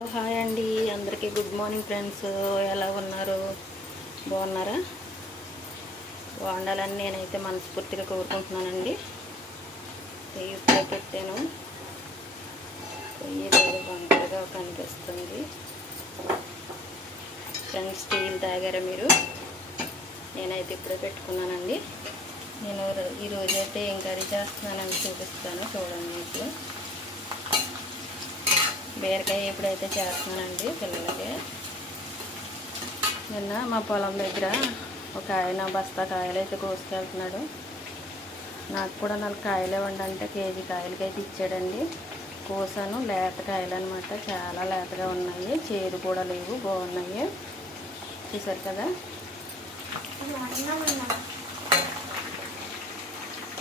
Hi అండి అందరికీ good morning friends. ఎలా ఉన్నారు? బాగున్నారా? బాగుండాలని నేనైతే మనస్ఫూర్తిగా కోరుకుంటున్నానండి. పొయ్యి ఇప్పుడే పెట్టాను. పొయ్యి వేడి వంటగా కనిపిస్తుంది. ఫ్రెండ్స్ టీలు తాగారా మీరు? నేనైతే ఇప్పుడే పెట్టుకున్నానండి. నేను ఈరోజైతే ఈ రోజైతే కర్రీ చేస్తున్నానని చూపిస్తాను. చూడండి మీకు బీరకాయ ఎప్పుడైతే చేస్తున్నానండి పిల్లలకి. నిన్న మా పొలం దగ్గర ఒక ఆయన బస్తా కాయలు అయితే కోసుకెళ్తున్నాడు. నాకు కూడా నాలుగు కాయలు ఇవ్వండి అంటే కేజీ కాయలకి అయితే ఇచ్చాడండి. కోసాను లేత కాయలు అనమాట చాలా లేతగా ఉన్నాయి. చేరు కూడా లేవు బాగున్నాయి. చూసారు కదా?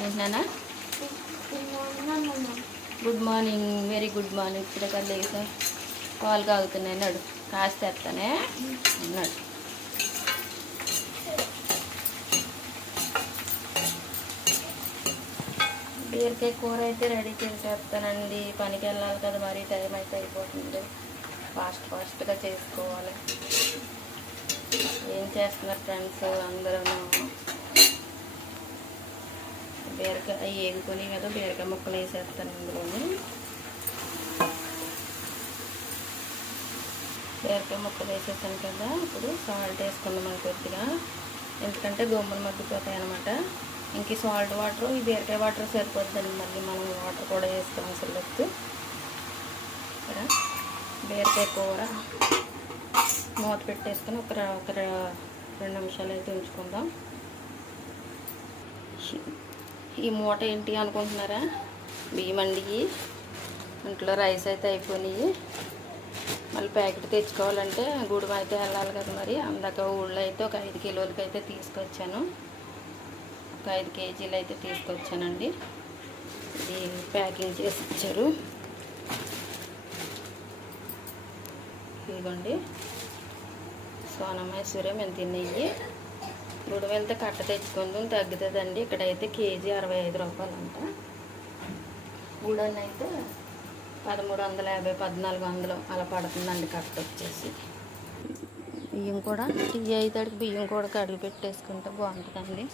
ఏంటన్నా good morning very good morning ఇప్పుడే లేసా పాలు కాగుతున్నాయి. అన్నాడు కాస్త ఎత్తానే అన్నాడు బీరకాయ కూర అయితే రెడీ చేసేస్తానండి. పనికి వెళ్ళాలి కదా మరి టైం అయితే అయిపోతుంది ఫాస్ట్ ఫాస్ట్గా చేసుకోవాలి. ఏం చేస్తున్నారు ఫ్రెండ్స్ అందరూ? బీరకాయ అవి కదా బీరకాయ ముక్కలు వేసేస్తాను ఇందులోని. బీరకాయ ముక్కలు వేసేసాను కదా ఇప్పుడు సాల్ట్ వేసుకుందాం కొద్దిగా. ఎందుకంటే గొమ్మలు మగ్గిపోతాయి అనమాట ఇంక సాల్ట్ వాటర్ ఈ బీరకాయ వాటర్ సరిపోద్దండి మళ్ళీ మనం వాటర్ కూడా వేస్తాం అసలు వద్దు ఇక్కడ బీరకాయ కూర మూత పెట్టేసుకొని ఒక ఒక రెండు నిమిషాలు అయితే ఉంచుకుందాం. ఈ మూట ఏంటి అనుకుంటున్నారా? బియ్యమండి ఇంట్లో రైస్ అయితే అయిపోయినాయి. మళ్ళీ ప్యాకెట్ తెచ్చుకోవాలంటే గుడి అయితే వెళ్ళాలి కదా మరి. అందాక ఊళ్ళో అయితే ఒక ఐదు కిలోలకి అయితే తీసుకొచ్చాను. ఒక ఐదు కేజీలు అయితే తీసుకొచ్చానండి. ఇది ప్యాకింగ్ చేసి ఇచ్చారు. ఇదిగోండి. సోనమేశ్వరి సూర్యం ఎంత గుడి వెళ్తే కట్ట తెచ్చుకుందాం తగ్గుతుందండి. ఇక్కడైతే కేజీ అరవై ఐదు రూపాయలు అంట అయితే పదమూడు వందల యాభై పద్నాలుగు వందలు అలా పడుతుందండి కట్ట వచ్చేసి. బియ్యం కూడా టీ అయితాడికి బియ్యం కూడా కడిగి పెట్టేసుకుంటే బాగుంటుందండి.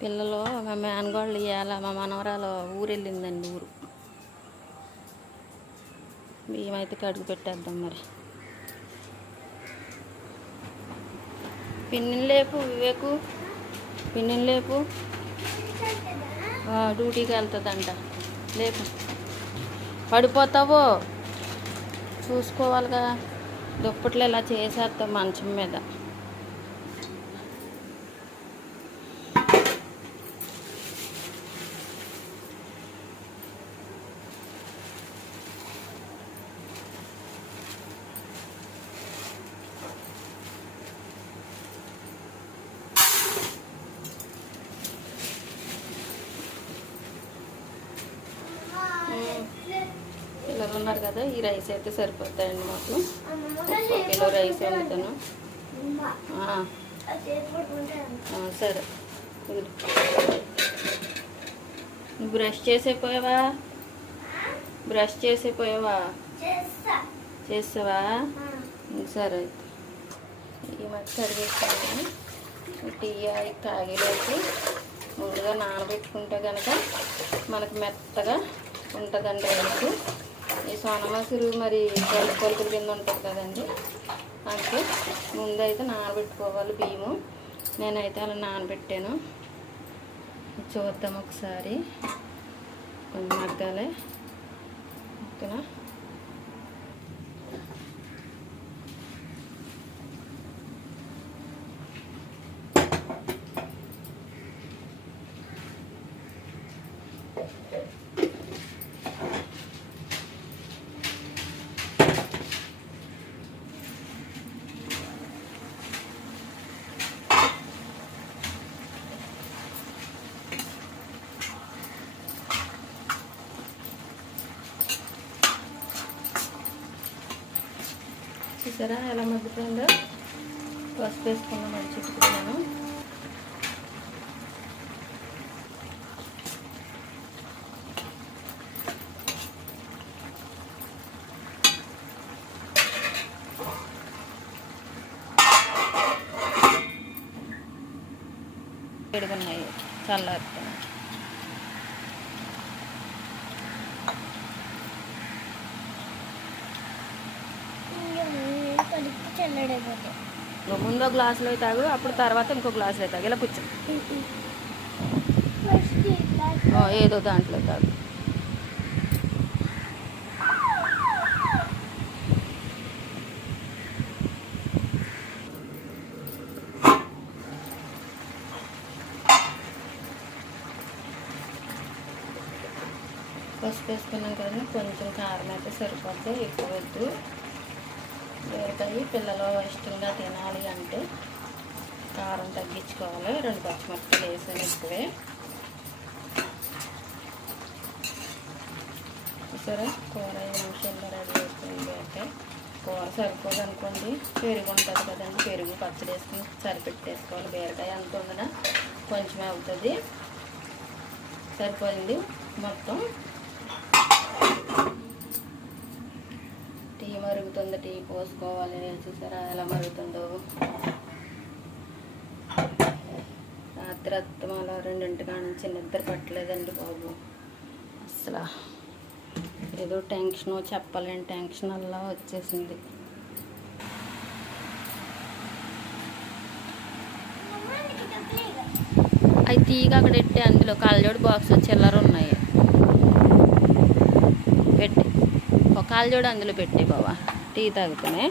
పిల్లలు మా మేనగోళ్ళు ఇవాళ మా మనవరాలు ఊరు వెళ్ళిందండి ఊరు. బియ్యం అయితే కడిగి పెట్టేద్దాం మరి. పిన్నిని లేపు వివేకు. పిన్నిని లేపు. డ్యూటీకి వెళ్తుందంట. లేపు. పడిపోతావో? చూసుకోవాలిగా దుప్పట్లు ఇలా చేసేస్తావు మంచం మీద పిల్లలు ఉన్నారు కదా ఈ రైస్ అయితే సరిపోతాయండి మాకు. ఒక కిలో రైస్ వండుతాను సరే. బ్రష్ చేసేపోయావా? బ్రష్ చేసేపోయావా? చేస్తావా? సరే అయితే. ఈ మధ్య కడిగేస్తాను టీ అయి కాగిలోకి ముందుగా నానబెట్టుకుంటే కనుక మనకు మెత్తగా ఉంటుందండి రైస్. ఈ సోనమసూరు మరి పలుకు పలుకుల కింద ఉంటుంది కదండి. అందుకే ముందైతే నానబెట్టుకోవాలి బియ్యము. నేనైతే అలా నానబెట్టాను. చూద్దాం ఒకసారి. కొంచెం మగ్గాలి. ఓకేనా? చూసారా? ఎలా మగ్గిపోయిందో? పసుపు వేసుకున్నాం మరి చెప్పుకున్నాను ఎడుగున్నాయి చల్లడైపోతాయి ముందో గ్లాసులో తాగు అప్పుడు తర్వాత ఇంకో గ్లాసులో తాగు ఇలా కూర్చో. ఏదో దాంట్లో తాగు పసుపు వేసుకున్నాం కదా కొంచెం కారం అయితే సరిపోద్ది ఎక్కువ వద్దు. బీరకాయ పిల్లలు ఇష్టంగా తినాలి అంటే కారం తగ్గించుకోవాలి. రెండు పచ్చిమిరపకాయలు వేసాను ఎక్కువే చూసారా? కూర ఐదు నిమిషాల్లో రెడీ అయిపోయింది అంటే కూర సరిపోదు అనుకోండి. పెరుగు ఉంటుంది కదండి. పెరుగు పచ్చడి వేసుకుని సరిపెట్టేసుకోవాలి. బీరకాయ ఎంత ఉందినా కొంచెం అవుతుంది. సరిపోయింది. మొత్తం మరుగుతుంది టీ పోసుకోవాలి చూసారా? ఎలా మరుగుతుందో? రాత్రి అత్తం రెండింటి కాడ నుంచి నిద్ర పట్టలేదండి బాబు. అసలు ఏదో టెన్షన్ చెప్పలేని టెన్షన్ అలా వచ్చేసింది. అవి తీగ అక్కడ ఎట్టే అందులో. కళ్ళజోడి బాక్స్ చిల్లర ఉన్నాయి పెట్టి కాలు చూడు అందులో పెట్టి బావా. టీ తాగుతూనే.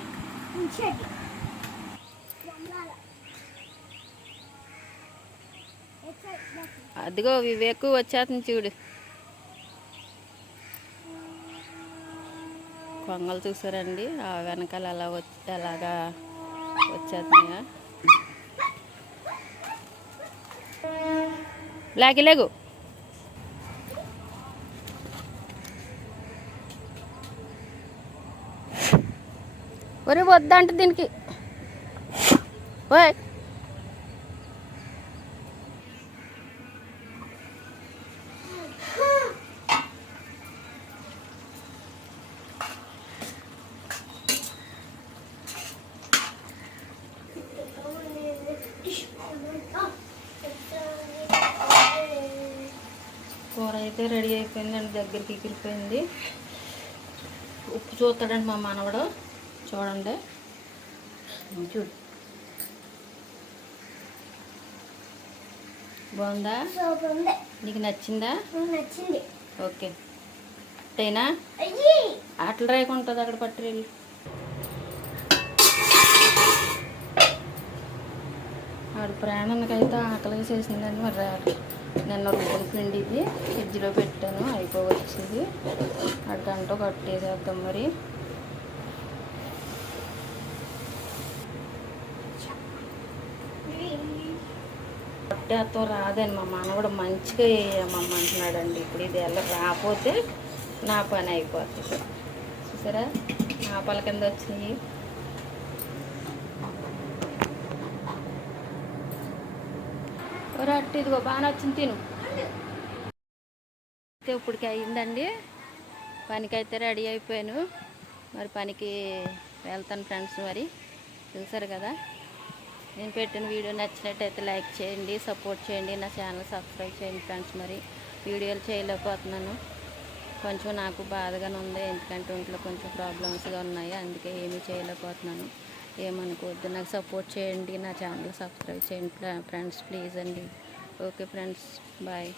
అదిగో వివేకు వచ్చేస్తుంది చూడు. కొంగలు చూసారండి? ఆ వెనకాల అలా వచ్చి అలాగా వచ్చేస్తున్నాయా లేకి లేగు. ఒరే వద్దంటే దీనికి. ఓయ్. కూర అయితే రెడీ అయిపోయిందండి దగ్గరికి ఎగిరిపోయింది. ఉప్పు చూస్తాడండి మా మనవడు. చూడండి. చూడు. బాగుందా? నీకు నచ్చిందా? నచ్చింది. ఓకే. టైనా అయ్యి! ఆటలు రాయకుంటుంది అక్కడ పట్టుకెళ్ళి. ఆడు ప్రయాణానికైతే ఆకలిగా చేసిందండి మరి నిన్న రుబ్బుల పిండి ఇది ఫ్రిడ్జ్లో పెట్టాను అయిపోవచ్చింది అడ్డంట కట్టేసేద్దాం మరి. కొట్టేస్తాం రాదని మా మనవడు మంచిగా వేయమమ్మ అంటున్నాడండి. ఇప్పుడు ఇది ఎలా రాకపోతే నా పని అయిపోతుంది. చూసారా? ఆపాల కింద వచ్చినాయి. అట్టు ఇదిగో బాగా నచ్చింది తిను. అయితే ఇప్పటికి అయిందండి పనికైతే రెడీ అయిపోయాను. మరి పనికి వెళ్తాను ఫ్రెండ్స్ మరి. చూసారు కదా? నేను పెట్టిన వీడియో నచ్చినట్టయితే లైక్ చేయండి సపోర్ట్ చేయండి నా ఛానల్ సబ్స్క్రైబ్ చేయండి ఫ్రెండ్స్. మరి వీడియోలు చేయలేకపోతున్నాను. కొంచెం నాకు బాధగానే ఉంది ఎందుకంటే ఒంట్లో కొంచెం ప్రాబ్లమ్స్గా ఉన్నాయి అందుకే ఏమీ చేయలేకపోతున్నాను. ఏమనుకోవద్దు నాకు సపోర్ట్ చేయండి నా ఛానల్ సబ్స్క్రైబ్ చేయండి ఫ్రెండ్స్ ప్లీజ్ అండి. Okay friends bye.